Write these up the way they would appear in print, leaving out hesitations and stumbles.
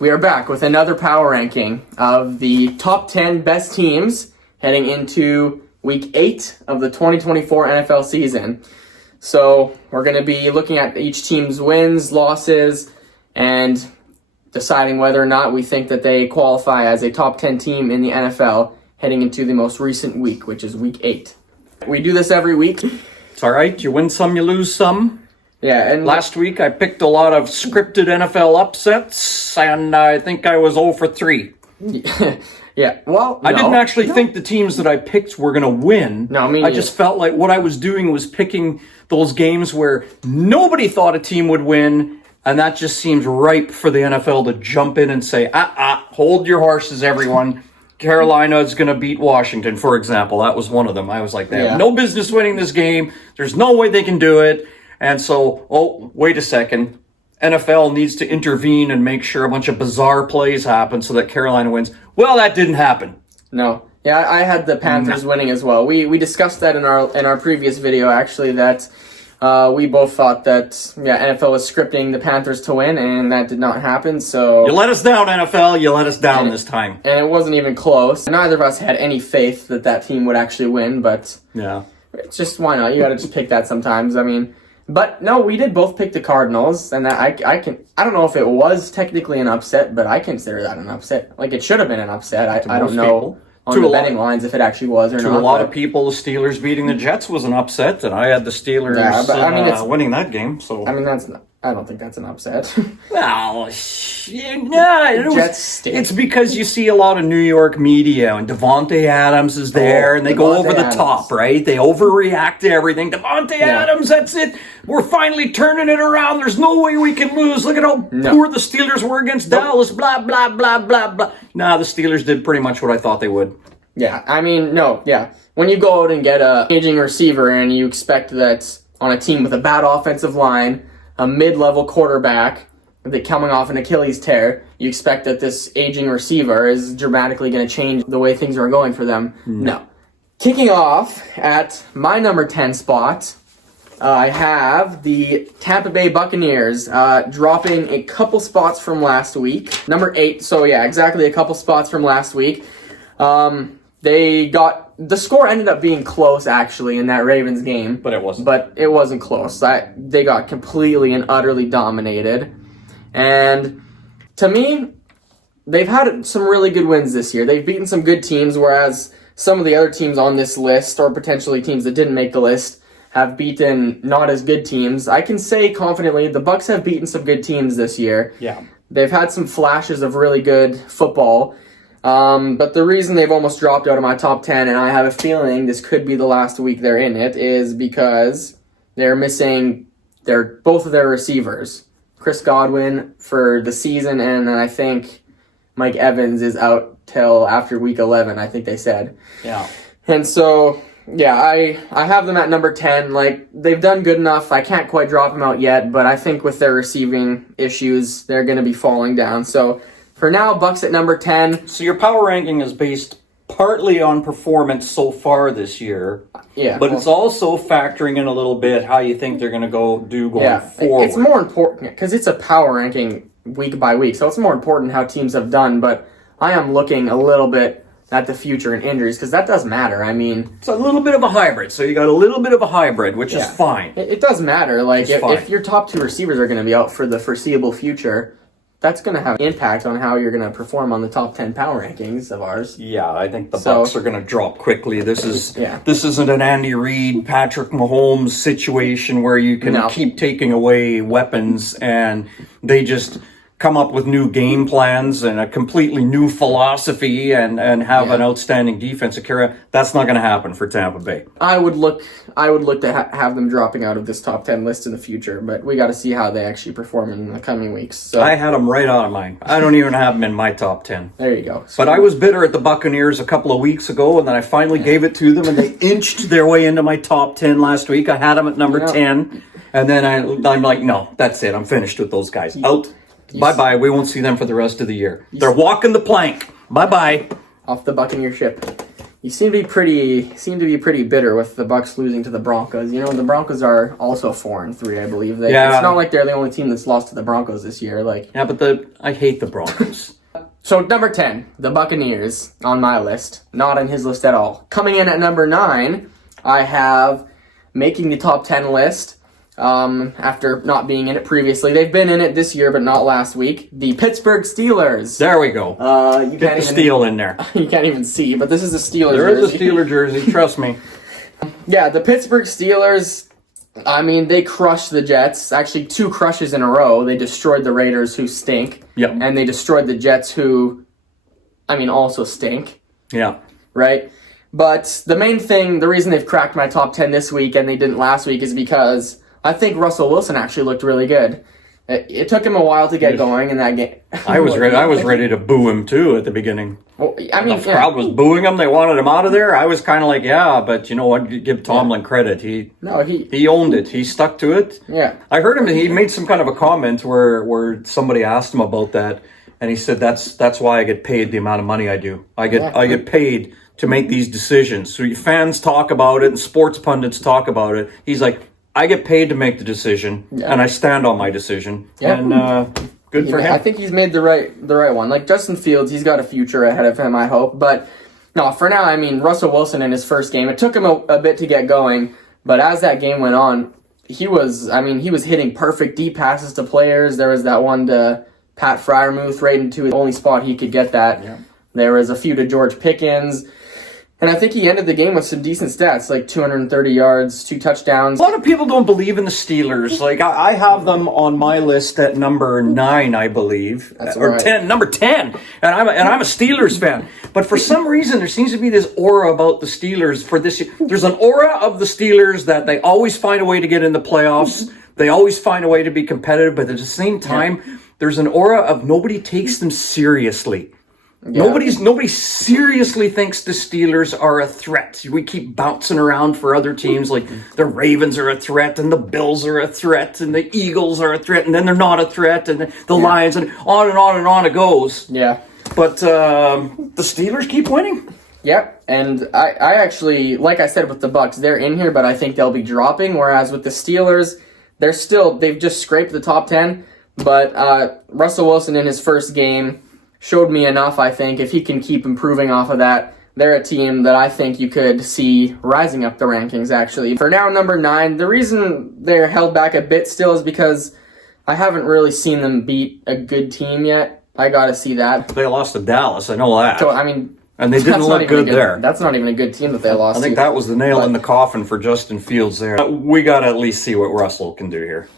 We are back with another power ranking of the top 10 best teams heading into week 8 of the 2024 NFL season. So we're going to be looking at each team's wins, losses, and deciding whether or not we think that they qualify as a top 10 team in the NFL heading into the most recent week, which is week 8. We do this every week. It's all right. You win some, you lose some. Yeah, and Last week I picked a lot of scripted NFL upsets, and I think I was 0 for 3. yeah, well, I didn't actually think the teams that I picked were going to win. No, me I just felt like what I was doing was picking those games where nobody thought a team would win, and that just seems ripe for the NFL to jump in and say, hold your horses, everyone. Carolina is going to beat Washington, for example. That was one of them. I was like, they have no business winning this game. There's no way they can do it. And so, wait a second. NFL needs to intervene and make sure a bunch of bizarre plays happen so that Carolina wins. Well, that didn't happen. No. Yeah, I had the Panthers winning as well. We discussed that in our previous video, actually, that we both thought that NFL was scripting the Panthers to win, and that did not happen. So you let us down, NFL. You let us down this time. And it wasn't even close. Neither of us had any faith that team would actually win, but it's just, why not? You got to just pick that sometimes. I mean, but no, we did both pick the Cardinals, and I don't know if it was technically an upset, but I consider that an upset. Like, it should have been an upset. I don't know on the betting lines if it actually was or not. To a lot of people, the Steelers beating the Jets was an upset, and I had the Steelers winning that game. So I mean, I don't think that's an upset. Well, Jets stink. It's because you see a lot of New York media, and Devontae Adams is there, and they go over the top, right? They overreact to everything. Devontae Adams, that's it. We're finally turning it around. There's no way we can lose. Look at how poor the Steelers were against Dallas, blah, blah, blah, blah, blah. Nah, the Steelers did pretty much what I thought they would. Yeah, I mean, when you go out and get a aging receiver and you expect that on a team with a bad offensive line, a mid-level quarterback that coming off an Achilles tear, you expect that this aging receiver is dramatically going to change the way things are going for them. No. Kicking off at my number 10 spot, I have the Tampa Bay Buccaneers dropping a couple spots from last week. Number 8, so yeah, exactly a couple spots from last week. The score ended up being close, actually, in that Ravens game. But it wasn't. But it wasn't close. They got completely and utterly dominated. And to me, they've had some really good wins this year. They've beaten some good teams, whereas some of the other teams on this list, or potentially teams that didn't make the list, have beaten not as good teams. I can say confidently the Bucs have beaten some good teams this year. Yeah. They've had some flashes of really good football. But the reason they've almost dropped out of my top 10, and I have a feeling this could be the last week they're in it, is because they're missing both of their receivers. Chris Godwin for the season, and then I think Mike Evans is out till after week 11, I think they said. Yeah. And so, yeah, I have them at number 10. Like, they've done good enough. I can't quite drop them out yet, but I think with their receiving issues, they're going to be falling down. So, for now, Bucs at number 10. So your power ranking is based partly on performance so far this year. Yeah. But it's also factoring in a little bit how you think they're going to do going forward. It's more important because it's a power ranking week by week. So it's more important how teams have done. But I am looking a little bit at the future and injuries because that does matter. I mean, it's a little bit of a hybrid. So you got a little bit of a hybrid, which is fine. It does matter. Like if your top 2 receivers are going to be out for the foreseeable future, that's going to have an impact on how you're going to perform on the top 10 power rankings of ours. Yeah, I think the Bucs are going to drop quickly. This isn't an Andy Reid, Patrick Mahomes situation where you can keep taking away weapons and they just come up with new game plans and a completely new philosophy and have an outstanding defensive carry. That's not going to happen for Tampa Bay. I would look to have them dropping out of this top 10 list in the future, but we got to see how they actually perform in the coming weeks. So I had them right out of mine. I don't even have them in my top 10. There you go. But I was bitter at the Buccaneers a couple of weeks ago, and then I finally gave it to them, and they inched their way into my top 10 last week. I had them at number 10, and then I'm like, no, that's it. I'm finished with those guys. Out. Bye-bye. We won't see them for the rest of the year. They're walking the plank. Bye-bye. Off the Buccaneer ship. You seem to be pretty bitter with the Bucks losing to the Broncos. You know, the Broncos are also 4-3, I believe. Yeah. It's not like they're the only team that's lost to the Broncos this year. Like, Yeah, but I hate the Broncos. so number 10, the Buccaneers on my list, not on his list at all. Coming in at number 9, I have making the top 10 list. After not being in it previously, they've been in it this year, but not last week. The Pittsburgh Steelers. There we go. You Get the steel in there. You can't even see, but this is a Steelers. There is jersey. a Steeler jersey, trust me. Yeah, the Pittsburgh Steelers, I mean, they crushed the Jets. Actually, 2 crushes in a row. They destroyed the Raiders, who stink. Yep. And they destroyed the Jets, who, I mean, also stink, Yeah. right? But the main thing, the reason they've cracked my top 10 this week and they didn't last week is because I think Russell Wilson actually looked really good. It took him a while to get going in that game. I was ready to boo him too at the beginning. Well, I mean, The crowd was booing him. They wanted him out of there. I was kind of like, yeah, but you know what? Give Tomlin credit. He owned it. He stuck to it. Yeah. I heard him. He made some kind of a comment where somebody asked him about that, and he said that's why I get paid the amount of money I do. I get paid to make these decisions. So fans talk about it and sports pundits talk about it. He's like, I get paid to make the decision, and I stand on my decision. Yeah. And good for him. I think he's made the right one. Like Justin Fields, he's got a future ahead of him, I hope. But no, for now, I mean, Russell Wilson in his first game, it took him a bit to get going, but as that game went on, he was hitting perfect deep passes to players. There was that one to Pat Freiermuth right into the only spot he could get that. Yeah. There was a few to George Pickens. And I think he ended the game with some decent stats, like 230 yards, 2 touchdowns. A lot of people don't believe in the Steelers. Like I have them on my list at number 9, I believe, or right. 10, number 10. And I'm a Steelers fan. But for some reason, there seems to be this aura about the Steelers for this year. There's an aura of the Steelers that they always find a way to get in the playoffs. They always find a way to be competitive, but at the same time, there's an aura of nobody takes them seriously. Yeah. Nobody seriously thinks the Steelers are a threat. We keep bouncing around for other teams, like the Ravens are a threat, and the Bills are a threat, and the Eagles are a threat, and then they're not a threat, and the Lions, and on and on and on it goes. Yeah. But the Steelers keep winning. Yep, and I actually, like I said with the Bucks, they're in here, but I think they'll be dropping, whereas with the Steelers, they've just scraped the top 10, but Russell Wilson in his first game showed me enough, I think. If he can keep improving off of that, they're a team that I think you could see rising up the rankings, actually. For now, number 9, the reason they're held back a bit still is because I haven't really seen them beat a good team yet. I gotta see that. They lost to Dallas, I know that. So, I mean... And they didn't look good there. That's not even a good team that they lost to. I think that was the nail in the coffin for Justin Fields there. We gotta at least see what Russell can do here.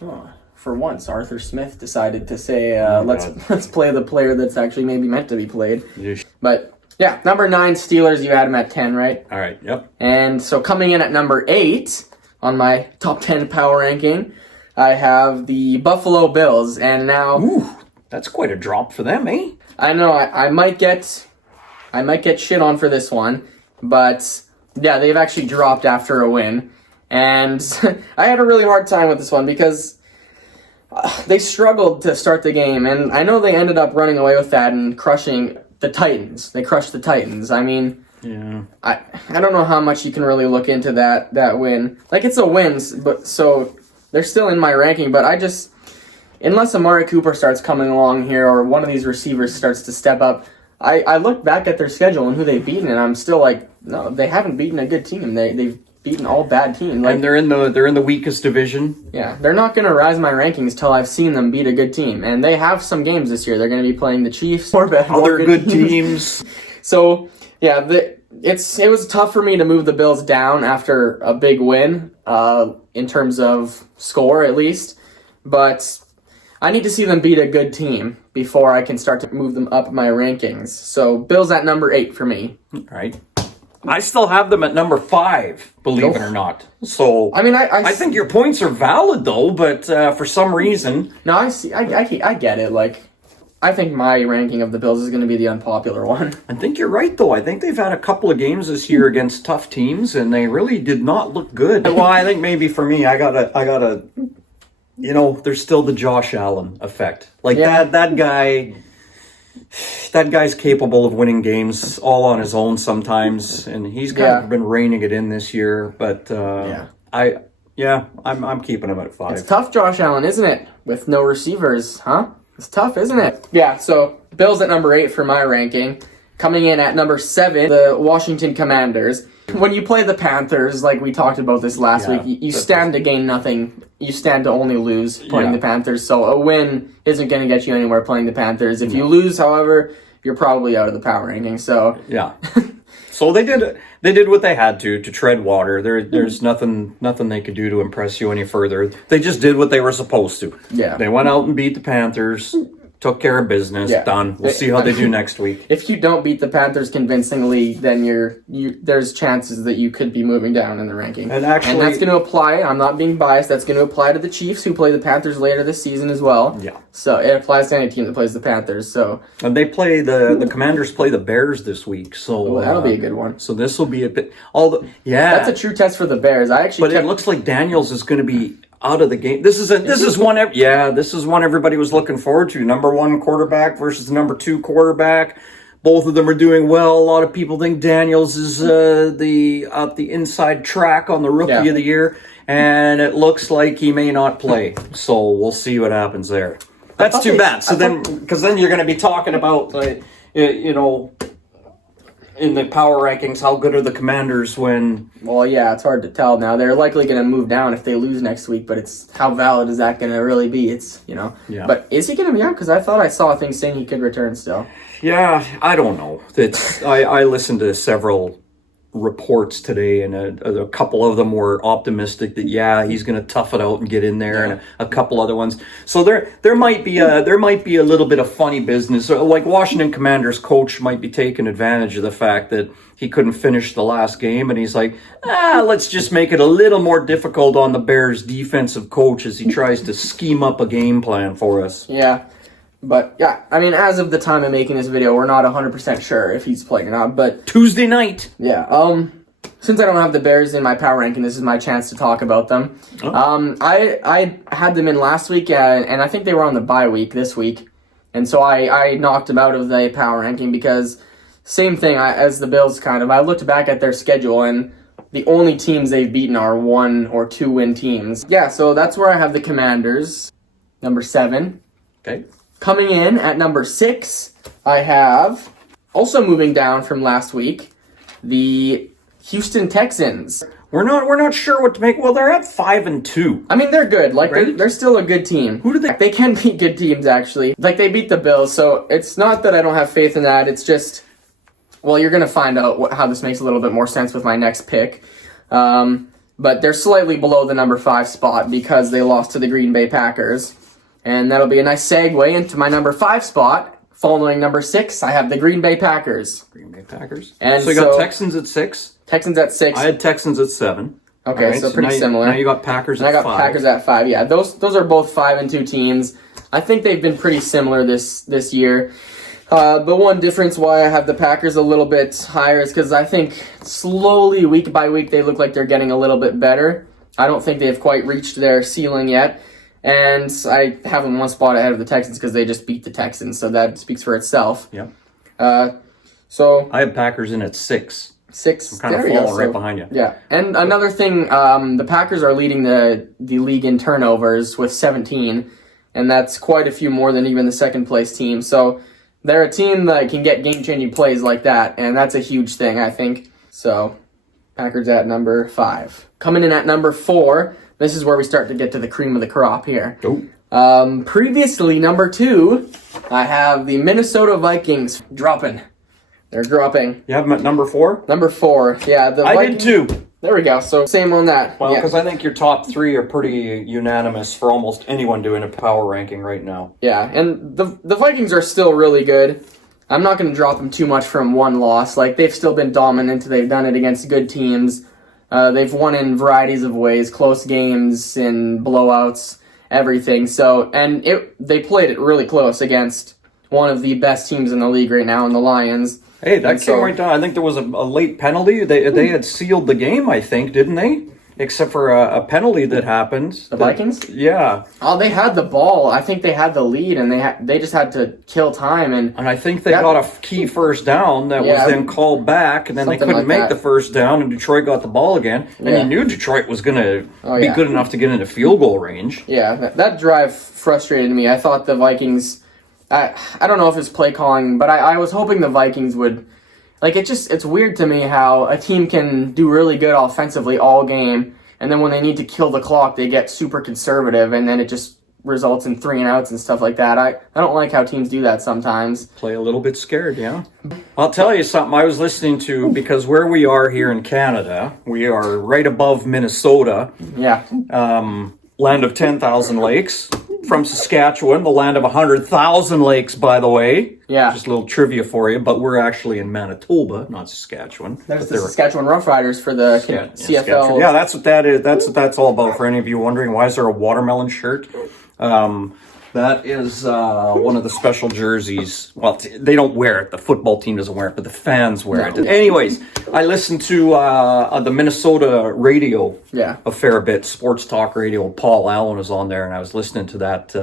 For once, Arthur Smith decided to say, let's play the player that's actually maybe meant to be played. Yeesh. But, yeah, number 9, Steelers, you had them at 10, right? All right, yep. And so coming in at number 8 on my top 10 power ranking, I have the Buffalo Bills. And now... Ooh, that's quite a drop for them, eh? I know, I might get shit on for this one, but, yeah, they've actually dropped after a win. And I had a really hard time with this one because... they struggled to start the game, and I know they ended up running away with that and crushing the Titans. They crushed the Titans. I mean, yeah. I don't know how much you can really look into that win. Like, it's a win, but so they're still in my ranking, but unless Amari Cooper starts coming along here or one of these receivers starts to step up, I look back at their schedule and who they've beaten, and I'm still like, no, they haven't beaten a good team. They've beaten all bad teams. Like, and they're in the weakest division. Yeah, they're not going to rise my rankings till I've seen them beat a good team. And they have some games this year. They're going to be playing the Chiefs. Other good teams. So, yeah, it was tough for me to move the Bills down after a big win, in terms of score at least. But I need to see them beat a good team before I can start to move them up my rankings. So, Bills at number 8 for me. All right. I still have them at number 5, believe it or not. So I mean, I think your points are valid though, but for some reason, no, I get it. Like, I think my ranking of the Bills is going to be the unpopular one. I think you're right though. I think they've had a couple of games this year against tough teams, and they really did not look good. Well, I think maybe for me, I gotta, you know, there's still the Josh Allen effect. Like that guy. that guy's capable of winning games all on his own sometimes, and he's kind of been reining it in this year. But I'm keeping him at 5. It's tough, Josh Allen, isn't it? With no receivers, huh? It's tough, isn't it? Yeah, so Bills at number 8 for my ranking. Coming in at number 7, the Washington Commanders. When you play the Panthers, like we talked about this last week, you stand to gain nothing. You stand to only lose playing the Panthers. So a win isn't going to get you anywhere playing the Panthers. If you lose, however, you're probably out of the power ranking. So yeah. So they did what they had to tread water. There's nothing they could do to impress you any further. They just did what they were supposed to. Yeah. They went out and beat the Panthers. Took care of business. Yeah. Done. We'll see how they do next week. If you don't beat the Panthers convincingly, then there's chances that you could be moving down in the ranking. And that's going to apply. I'm not being biased. That's going to apply to the Chiefs, who play the Panthers later this season as well. Yeah. So it applies to any team that plays the Panthers. So and they play the Commanders play the Bears this week. So that'll be a good one. So this will be a bit. That's a true test for the Bears. But it looks like Daniels is going to be out of the game. This is one everybody was looking forward to. Number 1 quarterback versus the number 2 quarterback. Both of them are doing well. A lot of people think Daniels is the inside track on the rookie of the year, and it looks like he may not play. So we'll see what happens there. That's too bad. So because then you're going to be talking about in the power rankings, how good are the Commanders when... Well, yeah, it's hard to tell now. They're likely going to move down if they lose next week, but it's how valid is that going to really be? It's, Yeah. But is he going to be out? Because I thought I saw things saying he could return still. Yeah, I don't know. I listened to several reports today, and a couple of them were optimistic that he's going to tough it out and get in there, and a couple other ones. So there might be a little bit of funny business. Like Washington Commanders coach might be taking advantage of the fact that he couldn't finish the last game, and he's like, let's just make it a little more difficult on the Bears defensive coach as he tries to scheme up a game plan for us. Yeah. But, yeah, I mean, as of the time of making this video, we're not 100% sure if he's playing or not, but... Tuesday night! Yeah, since I don't have the Bears in my power ranking, this is my chance to talk about them. Oh. I had them in last week, and I think they were on the bye week this week, and so I knocked them out of the power ranking because, same thing as the Bills, kind of. I looked back at their schedule, and the only teams they've beaten are 1 or 2 win teams. Yeah, so that's where I have the Commanders, number 7. Okay. Coming in at number 6, I have, also moving down from last week, the Houston Texans. We're not sure what to make. Well, they're at 5-2. I mean, they're good. Like, right? they're still a good team. Who do they? They can beat good teams, actually. Like, they beat the Bills, so it's not that I don't have faith in that. It's just, well, you're going to find out how this makes a little bit more sense with my next pick. But they're slightly below the number 5 spot because they lost to the Green Bay Packers. And that'll be a nice segue into my number 5 spot. Following number 6, I have the Green Bay Packers. Green Bay Packers. And so you got Texans at 6? Texans at 6. I had Texans at 7. Okay, right, so pretty similar. Now you got Packers at 5. I got Packers at 5, yeah. Those are both 5-2 teams. I think they've been pretty similar this year. But one difference why I have the Packers a little bit higher is because I think slowly, week by week, they look like they're getting a little bit better. I don't think they've quite reached their ceiling yet. And I have them 1 spot ahead of the Texans because they just beat the Texans, so that speaks for itself. Yeah. So I have Packers in at 6. 6. I'm kind of falling right behind you. Yeah. And another thing, the Packers are leading the league in turnovers with 17, and that's quite a few more than even the second place team. So they're a team that can get game-changing plays like that, and that's a huge thing, I think. So Packers at number 5. Coming in at number 4. This is where we start to get to the cream of the crop here. Oh. Previously, number 2, I have the Minnesota Vikings dropping. They're dropping. You have them at number 4? Number 4, yeah. I did too. There we go. So same on that. Well, because I think your top 3 are pretty unanimous for almost anyone doing a power ranking right now. Yeah, and the Vikings are still really good. I'm not going to drop them too much from 1 loss. Like, they've still been dominant. They've done it against good teams. They've won in varieties of ways, close games and blowouts, everything. So, and they played it really close against one of the best teams in the league right now in the Lions. Hey, that came right down. I think there was a late penalty. They had sealed the game, I think, didn't they? except for a penalty that happened. The Vikings? Yeah. Oh, they had the ball. I think they had the lead, and they just had to kill time. And I think they got a key first down that was then called back, and then they couldn't make the first down, and Detroit got the ball again. And you knew Detroit was going to be good enough to get into field goal range. Yeah, that drive frustrated me. I thought the Vikings, I don't know if it's play calling, but I was hoping the Vikings would, like, it's weird to me how a team can do really good offensively all game, and then when they need to kill the clock, they get super conservative, and then it just results in 3 and outs and stuff like that. I don't like how teams do that sometimes. Play a little bit scared, yeah. I'll tell you something I was listening to, because where we are here in Canada, we are right above Minnesota. Yeah. Land of 10,000 lakes. From Saskatchewan, the land of 100,000 lakes, by the way. Yeah. Just a little trivia for you, but we're actually in Manitoba, not Saskatchewan. There's the Saskatchewan Roughriders for the CFL. Yeah, that's what that is. That's what that's all about. For any of you wondering, why is there a watermelon shirt? That is one of the special jerseys. Well, they don't wear it. The football team doesn't wear it, but the fans wear it. Anyways, I listened to the Minnesota radio a fair bit, sports talk radio. Paul Allen was on there, and I was listening to that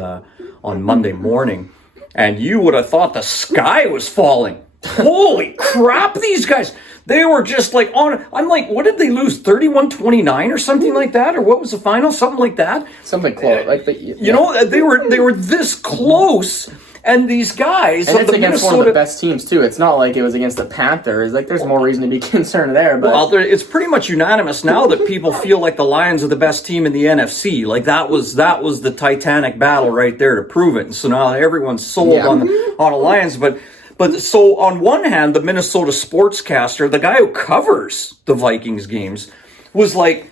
on Monday morning. And you would have thought the sky was falling. Holy crap, these guys. They were just like on. I'm like, what did they lose? 31-29 or something like that? Or what was the final? Something like that? Something close. You know, they were this close. And these guys, and it's against one of the best teams too. It's not like it was against the Panthers. Like, there's more reason to be concerned there. But well, it's pretty much unanimous now that people feel like the Lions are the best team in the NFC. Like, that was the Titanic battle right there to prove it. And so now everyone's sold on the Lions. But so on one hand, the Minnesota sportscaster, the guy who covers the Vikings games, was like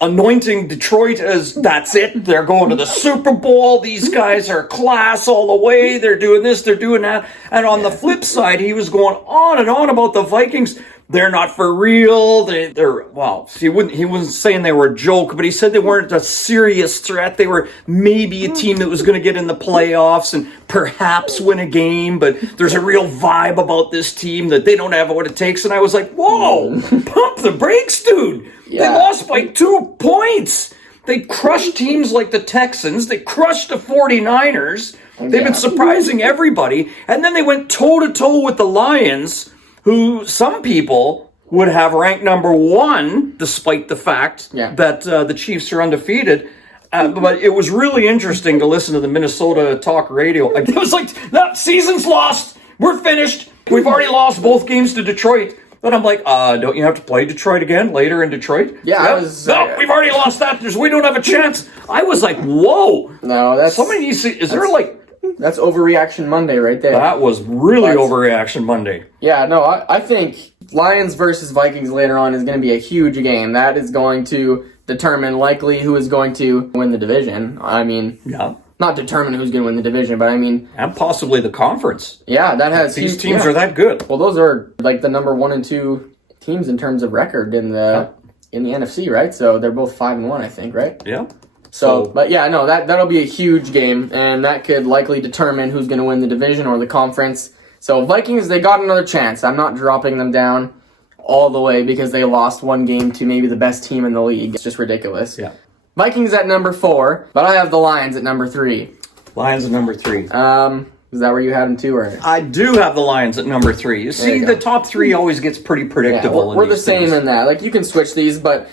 anointing Detroit as that's it. They're going to the Super Bowl. These guys are class all the way. They're doing this, they're doing that. And on the flip side, he was going on and on about the Vikings. They're not for real. They're well, he wasn't saying they were a joke, but he said they weren't a serious threat. They were maybe a team that was going to get in the playoffs and perhaps win a game, but there's a real vibe about this team that they don't have what it takes. And I was like, whoa, pump the brakes, dude. They lost by 2 points. They crushed teams like the Texans. They crushed the 49ers. They've been surprising everybody. And then they went toe-to-toe with the Lions, who some people would have ranked number 1, despite the fact that the Chiefs are undefeated. But it was really interesting to listen to the Minnesota talk radio. It was like, that season's lost. We're finished. We've already lost both games to Detroit. But I'm like, don't you have to play Detroit again later in Detroit? Yeah, I was. No, we've already lost that. We don't have a chance. I was like, whoa. No, that's somebody needs to. Is there like? That's overreaction Monday right there. That was really overreaction Monday. Yeah, no, I think Lions versus Vikings later on is going to be a huge game. That is going to determine likely who is going to win the division. I mean, not determine who's going to win the division, but I mean, and possibly the conference. Yeah, that has these teams are that good. Well, those are like the number 1 and 2 teams in terms of record in the NFC, right? So they're both 5-1, I think, right? Yeah. So, but yeah, no, that'll be a huge game, and that could likely determine who's going to win the division or the conference. So Vikings, they got another chance. I'm not dropping them down all the way because they lost 1 game to maybe the best team in the league. It's just ridiculous. Yeah. Vikings at number 4, but I have the Lions at number 3. Lions at number 3. Is that where you had them too, or? I do have the Lions at number 3. You see, the top 3 always gets pretty predictable. Yeah, we're the same in that. Like, you can switch these, but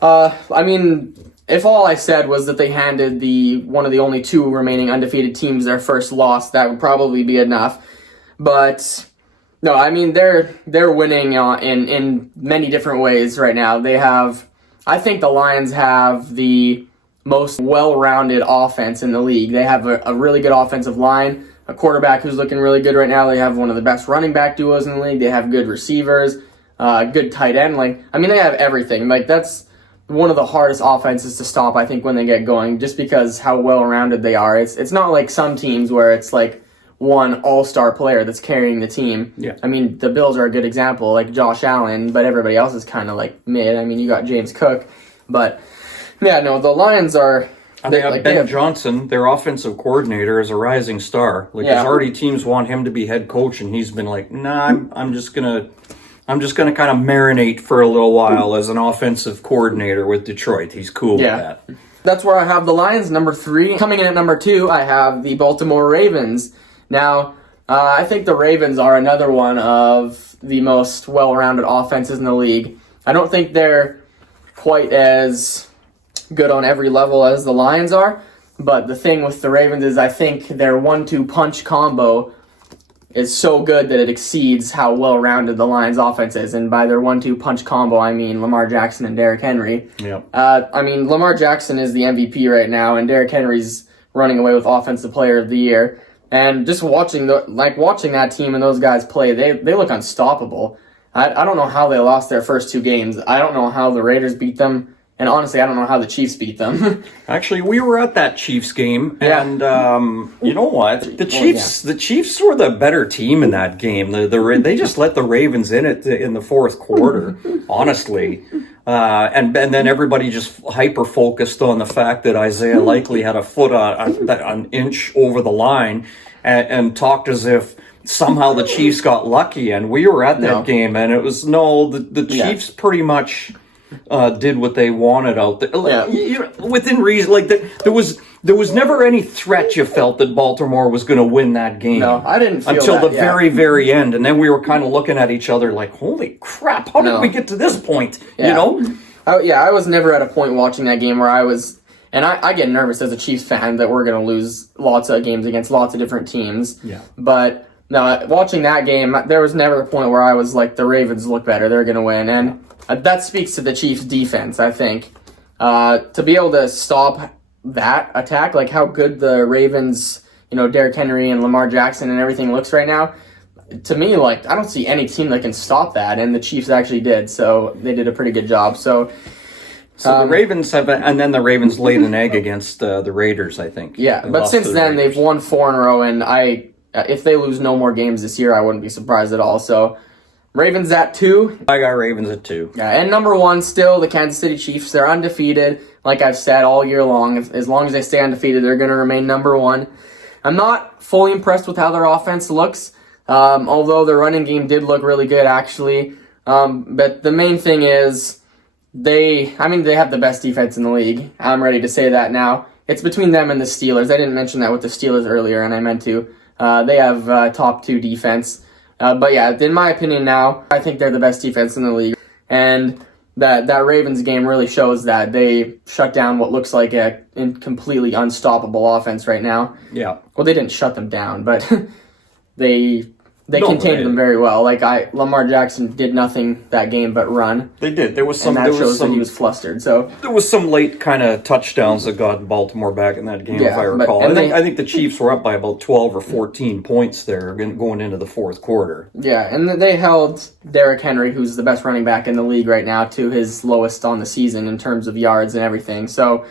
I mean, if all I said was that they handed one of the only 2 remaining undefeated teams their first loss, that would probably be enough. But no, I mean, they're winning in many different ways right now. I think the Lions have the most well-rounded offense in the league. They have a really good offensive line, a quarterback who's looking really good right now. They have one of the best running back duos in the league. They have good receivers, good tight end. Like, I mean, they have everything. Like, that's one of the hardest offenses to stop, I think, when they get going, just because how well-rounded they are. It's not like some teams where it's like one all-star player that's carrying the team. Yeah. I mean, the Bills are a good example, like Josh Allen, but everybody else is kind of like mid. I mean, you got James Cook, but yeah, no, the Lions are. They have Ben Johnson, their offensive coordinator, is a rising star. Like, there's already teams want him to be head coach, and he's been like, nah, I'm just gonna I'm just going to kind of marinate for a little while as an offensive coordinator with Detroit. He's cool with that. That's where I have the Lions, number 3. Coming in at number 2, I have the Baltimore Ravens. Now, I think the Ravens are another one of the most well-rounded offenses in the league. I don't think they're quite as good on every level as the Lions are, but the thing with the Ravens is I think their 1-2 punch combo is so good that it exceeds how well-rounded the Lions offense is. And by their 1-2 punch combo, I mean Lamar Jackson and Derrick Henry. Yep. I mean, Lamar Jackson is the MVP right now, and Derrick Henry's running away with Offensive Player of the Year. And just watching that team and those guys play, they look unstoppable. I don't know how they lost their first 2 games. I don't know how the Raiders beat them. And honestly, I don't know how the Chiefs beat them. Actually, we were at that Chiefs game, and you know what? The Chiefs were the better team in that game. They just let the Ravens in it in the fourth quarter, honestly. And then everybody just hyper focused on the fact that Isaiah Likely had a foot an inch over the line, and talked as if somehow the Chiefs got lucky. And we were at that game, and it was the Chiefs pretty much did what they wanted out there. Within reason, there was never any threat you felt that Baltimore was going to win that game. No, I didn't feel until that, the very, very end, and then we were kind of looking at each other like, "Holy crap! How did we get to this point?" You know? I was never at a point watching that game where I was, and I get nervous as a Chiefs fan that we're going to lose lots of games against lots of different teams. Yeah. But no, watching that game, there was never a point where I was like, the Ravens look better, they're going to win, and that speaks to the Chiefs' defense, I think. To be able to stop that attack, like how good the Ravens, Derrick Henry and Lamar Jackson and everything looks right now, to me, I don't see any team that can stop that, and the Chiefs actually did, so they did a pretty good job. So the Ravens and then the Ravens laid an egg against the Raiders, I think. Yeah, but since then, they've won 4 in a row, and if they lose no more games this year, I wouldn't be surprised at all. So Ravens at 2. I got Ravens at 2. Yeah, and number 1 still the Kansas City Chiefs. They're undefeated, like I've said all year long. As long as they stay undefeated, they're going to remain number 1. I'm not fully impressed with how their offense looks, although their running game did look really good actually. But the main thing is they have the best defense in the league. I'm ready to say that now. It's between them and the Steelers. I didn't mention that with the Steelers earlier, and I meant to. They have top 2 defense. But yeah, in my opinion now, I think they're the best defense in the league. And that Ravens game really shows that they shut down what looks like a completely unstoppable offense right now. Yeah. Well, they didn't shut them down, but they contained them very well. Lamar Jackson did nothing that game but run. They did. There was some. And that shows that he was flustered. So there was some late kind of touchdowns that got Baltimore back in that game, if I recall. I think the Chiefs were up by about 12 or 14 points there going into the fourth quarter. Yeah, and they held Derrick Henry, who's the best running back in the league right now, to his lowest on the season in terms of yards and everything. So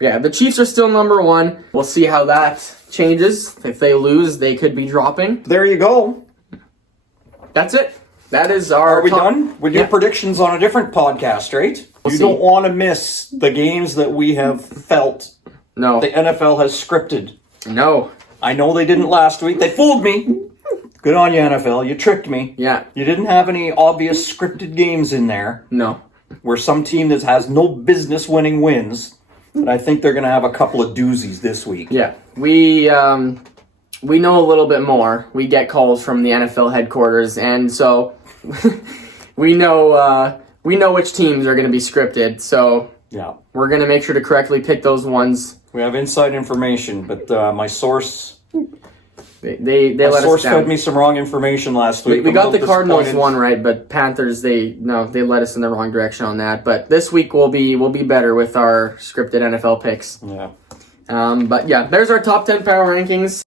yeah, the Chiefs are still number 1. We'll see how that changes. If they lose, they could be dropping. There you go. That's it. That is our. Are we done? We do predictions on a different podcast, right? We'll you see. Don't want to miss the games that we have felt No. the NFL has scripted. No. I know they didn't last week. They fooled me. Good on you, NFL. You tricked me. Yeah. You didn't have any obvious scripted games in there No. where some team that has no business winning wins. But I think they're going to have a couple of doozies this week. Yeah. We know a little bit more. We get calls from the NFL headquarters, and so we know which teams are going to be scripted. So Yeah. we're going to make sure to correctly pick those ones. We have inside information, but my source They let us source down. fed me some wrong information last week. We I'm a got the little Cardinals disappointed. one right, but Panthers they led us in the wrong direction on that. But this week we'll be better with our scripted NFL picks. Yeah. But yeah, there's our top 10 power rankings.